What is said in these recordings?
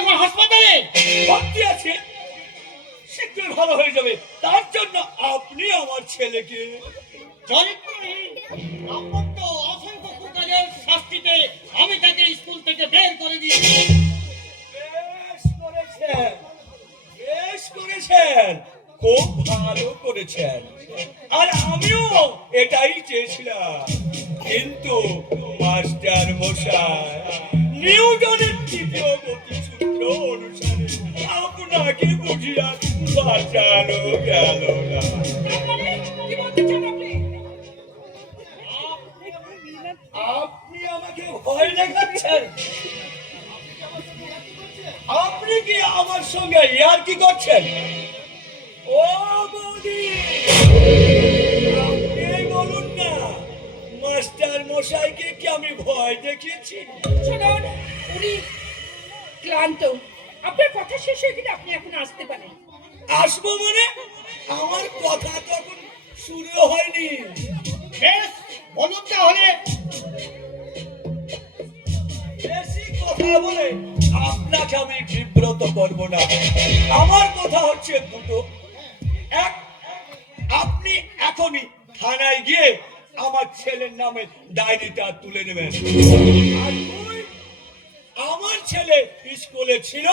এখন হাসপাতালে ভর্তি আছে, শীঘ্রই ভালো হয়ে যাবে। তার জন্য আপনি আমার ছেলেকে চরিত্রহীন আপত্ত অসংখ্য কুকারের শাস্তিতে আমি তাকে স্কুল থেকে বের করে দিয়েছি। বেশ করেছেন, বেশ করেছেন, খুব ভালো করেছেন। আর আমিও এটাই চেয়েছিলাম, কিন্তু মাস্টার মশাই নিউটনের তৃতীয় গতিসূত্র অনুসারে আপনাকে বুঝিয়া বাঁচানো গেল না। আপনি আমাকে ভয় দেখাচ্ছেন? আপনি কি আমার সঙ্গে ইয়ার্কি করছেন? ও বৌদি, আপনি বলুন না, মাস্টার মশাইকে কি আমি ভয় দেখিয়েছি? শুনুন, উনি ক্লান্ত, আপনার কথা শেষ হয়ে গেলে আপনি এখন আসতে পারেন। আসবো মানে? আমার কথা তো এখন শুরু হয়নি। বেশ বলুন তাহলে। বেশি কথা বলে আপনাকে আমি বিব্রত করব না। আমার কথা হচ্ছে দুটো। এক, আপনি এখনই থানায় গিয়ে আমার ছেলের নামে ডায়েরিটা তুলে নেবেন। আর দুই, আমার ছেলে স্কুলে ছিল,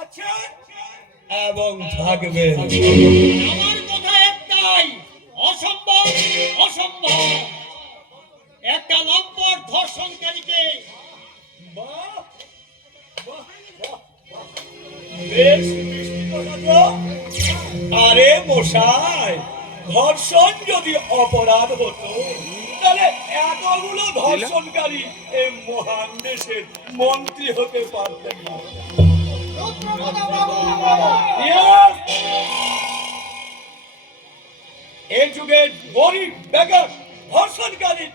আছে এবং থাকবে। আমার কথা একটাই, অসম্ভব, অসম্ভব। একটা লম্পট ধর্ষণকারীকে বাহ, বাহ, বাহ, বাহ। বেশ মিষ্টি কথা তো। আরে মশাই, ধর্ষণ যদি অপরাধ হতো তাহলে এতগুলো ধর্ষণকারী এই মহান দেশের মন্ত্রী হতে পারতেন না। Yes! এই যুগের গরিব বেকার ধর্ষণকারী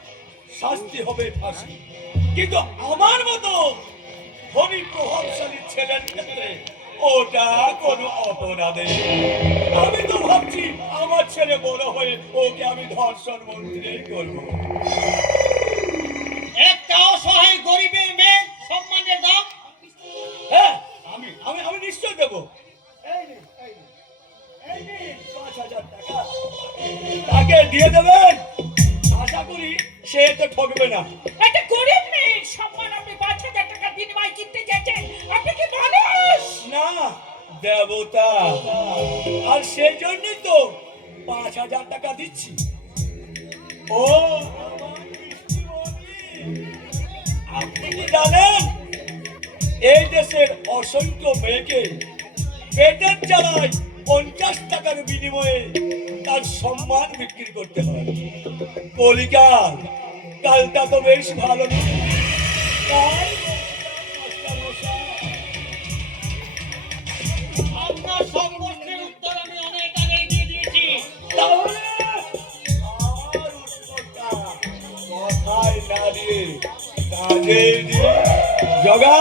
শাস্তি হবে ফাঁসি, কিন্তু আমার মতো ধনী প্রভাবশালী ছেলের ক্ষেত্রে ওটা কোনো অপরাধে। আমি তো ভাবছি আমার ছেলে বড় হয়ে ওকে আমি ধর্ষণ মন্ত্রী করবো। একটা অসহায় গরিবের মেয়ে সম্মানের দাম। হ্যাঁ, আমি আমি আমি নিশ্চয় দেবো। এই নিন, এই নিন, এই নিন ৫,০০০ টাকা, তাকে দিয়ে দেবেন। আশা করি সে তো ঠকবে না। একটা গরিব মেয়ের সম্মান আপনি ৫,০০০ টাকা বিনিময় কিনতে যাচ্ছেন? আপনি কি মানুষ? না, দেবতা। আর সেই জন্যই তো ৫,০০০ টাকা দিচ্ছি। ও আমার মিষ্টি বৌদি, আপনি কি জানেন এই দেশের অসংখ্য মেয়েকে পেটের জ্বালায় ৫০ টাকার বিনিময়ে তার সম্মান বিক্রি করতে হয়? কলিকাল, কালটা তো বেশ ভালো না। তাই মাস্টার মশাই, আপনার সব প্রশ্নের উত্তর আমি অনেক আগেই দিয়ে দিয়েছি। তাহলে আমার উত্তরটা কথায় না দিয়ে কাজে দিয়ে জগা।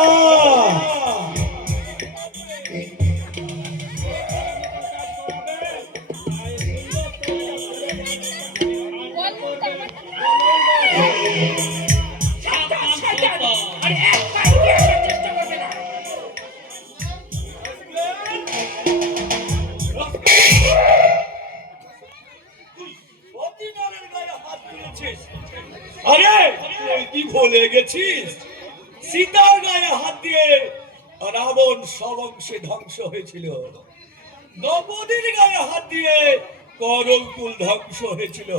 সাবধান, শয়তান! আর এক পায়ে কি আসার চেষ্টা করবে না। আরে তুই কি ভুলে গেছিস? সীতার গায়ে হাত দিয়ে রাবণ সবংশে ধ্বংস হয়েছিল, দ্রৌপদীর গায়ে হাত দিয়ে করকুল ধ্বংস হয়েছিল,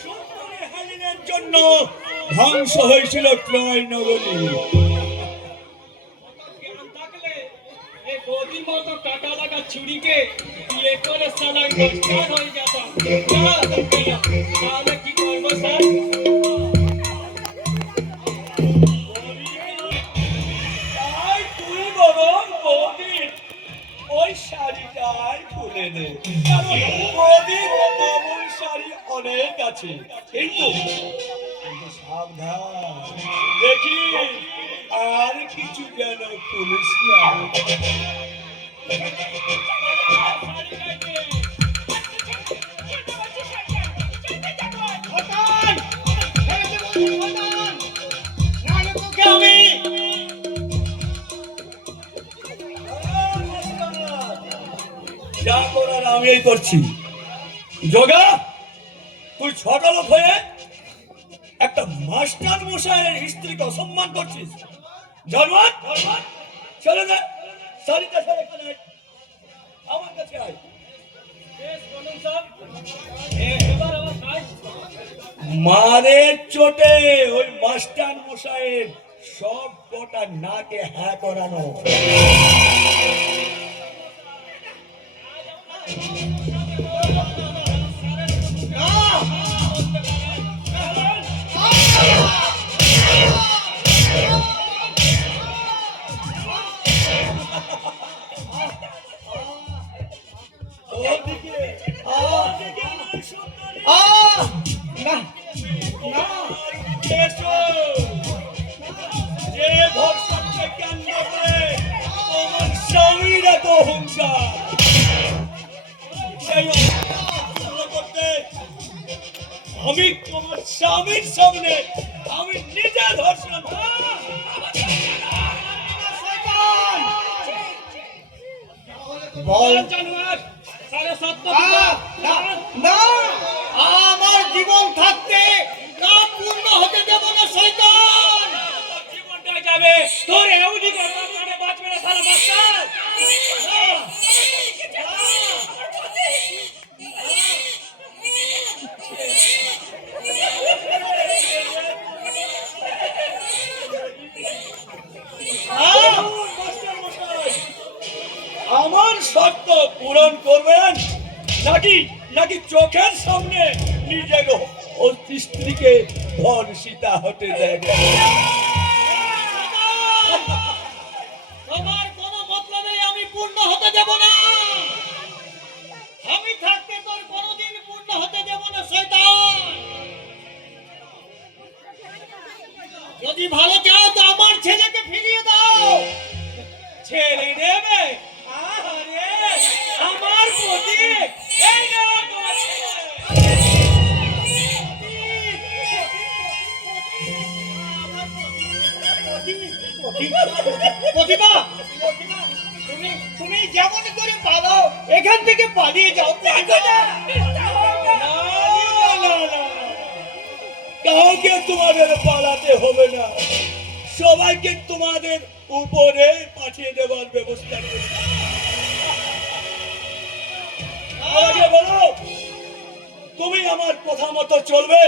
সুন্দরী হেলেনের জন্য ধ্বংস হয়েছিল ট্রয় নগরী। জ্ঞান থাকলে এই গদির মতো কাটা লাগা ছুরিকে বিয়ে করে সালাম নমস্কার হয়ে যেতাম। তাহলে কি করবো স্যার? তাই তুই বরং বৌদির ওই শাড়িটাই খুলে দে, কারণ বৌদির এমন শাড়ি অনেক আছে। কিন্তু কিন্তু সাবধান, দেখি আর কিছু যেন খুলিস না। আমি আমি এই করছি। যোগা, তুই ছোট লোক হয়ে একটা মাস্টার মশাইয়ের স্ত্রীকে অসম্মান করছিস। জানোয়ার, চলে যা, শাড়িটা ছেড়ে এখানে আয়। আমার কাছে আয়। মারে চোটে ওই মাস্টার মশাইয়ের সব কটা নাকে হ্যাঁ করানো। না যে ধর্ষণকে কেন্দ্র করে তোমার স্বামীর এত অহংকার, সেই পূর্ণ করতে আমি তোমার স্বামীর সামনে আমি নিজে ধর্ষণ। বল জানোয়ার, সাড়ে সত্য না, আমার জীবন থাকতে তা পূর্ণ হতে দেব না শয়তান। জীবনটা যাবে তোর এউডি কথা মানে বাঁচবে না সারা মাস্টার। আমার শর্ত পূরণ করবেন নাকি নাকি চোখের সামনে নিজের স্ত্রীকে ধর্ষিতা হতে দেবেন? তোমার কোনো মতলবে আমি পূর্ণ হতে দেব না। আমি থাকতে তোর কোনোদিন পূর্ণ হতে দেব না শয়তান। যদি ভালো চাও তো আমার ছেলেকে ফিরিয়ে দাও। ছেড়ে দেবে? আরে আমার প্রতি এই নাও তোমার ছেলে। প্রতিভা, তুমি তুমি যেমন করে পালাও এখান থেকে পালিয়ে যাও। কাউকে তোমাদের পালাতে হবে না, সবাইকে তোমাদের উপরে পাঠিয়ে দেওয়ার ব্যবস্থা করবে। আমাকে বলো, তুমি আমার কথা মতো চলবে?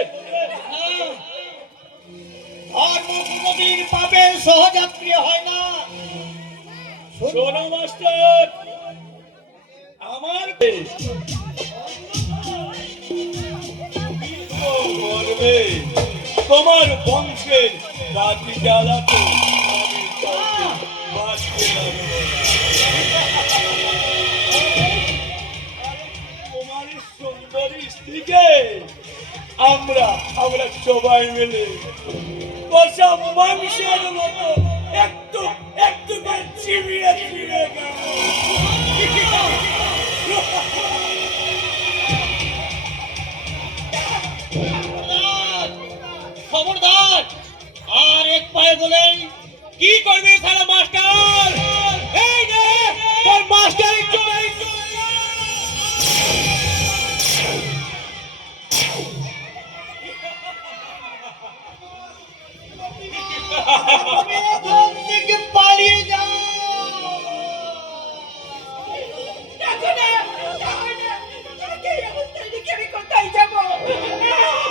ধর্ম কোনদিন পাপের সহযাত্রী হয় না। শোনো মাস্টার, আমার করবে তোমার বংশের জাতি জ্বালাতে আমি কাউকে বাঁচতে লাগবো। তোমার সুন্দরী স্ত্রীকে আমরা আমরা সবাই মিলে কষা মাংসের মতো একটু একটু করে চিবিয়ে চিবিয়ে খবরদার, আর এক পায়ে বলেই কি করবে সারা মাস্টার? এই নে তোর মাস্টার তুমি এখান থেকে পালিয়ে যাও। আমি কোথায় যাবো?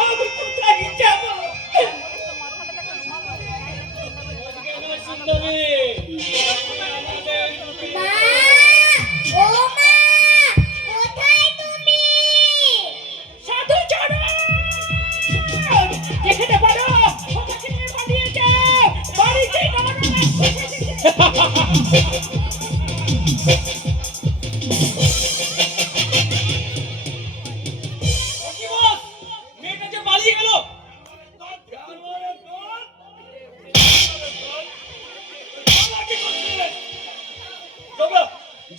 আমি কোথায় যাবো? সাধু চরণ! যেখানে পারো ওখানে নিয়ে পালিয়ে যাও। বাড়িতে নরম মেয়েটা যে পালিয়ে গেল।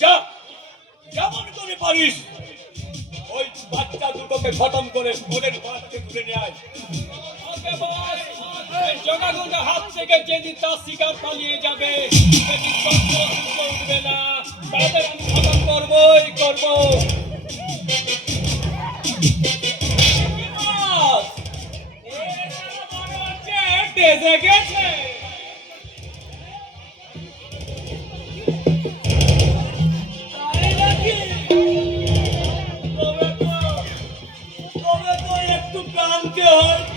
যা, যেমন করে পারিস ওই বাচ্চা দুটোকে খতম করে ওদের বাচ্চাকে তুলে নিয়ে আয়। জগাগুন্ডা হাত থেকে যেদিন তার শিকার পালিয়ে যাবে সেদিন চন্দ্র সূর্য উঠবে না, তাদের আমি খতম করবই করবো। ডেজে গেছে। তাই নাকি? তবে তো একটু কানতে হয়।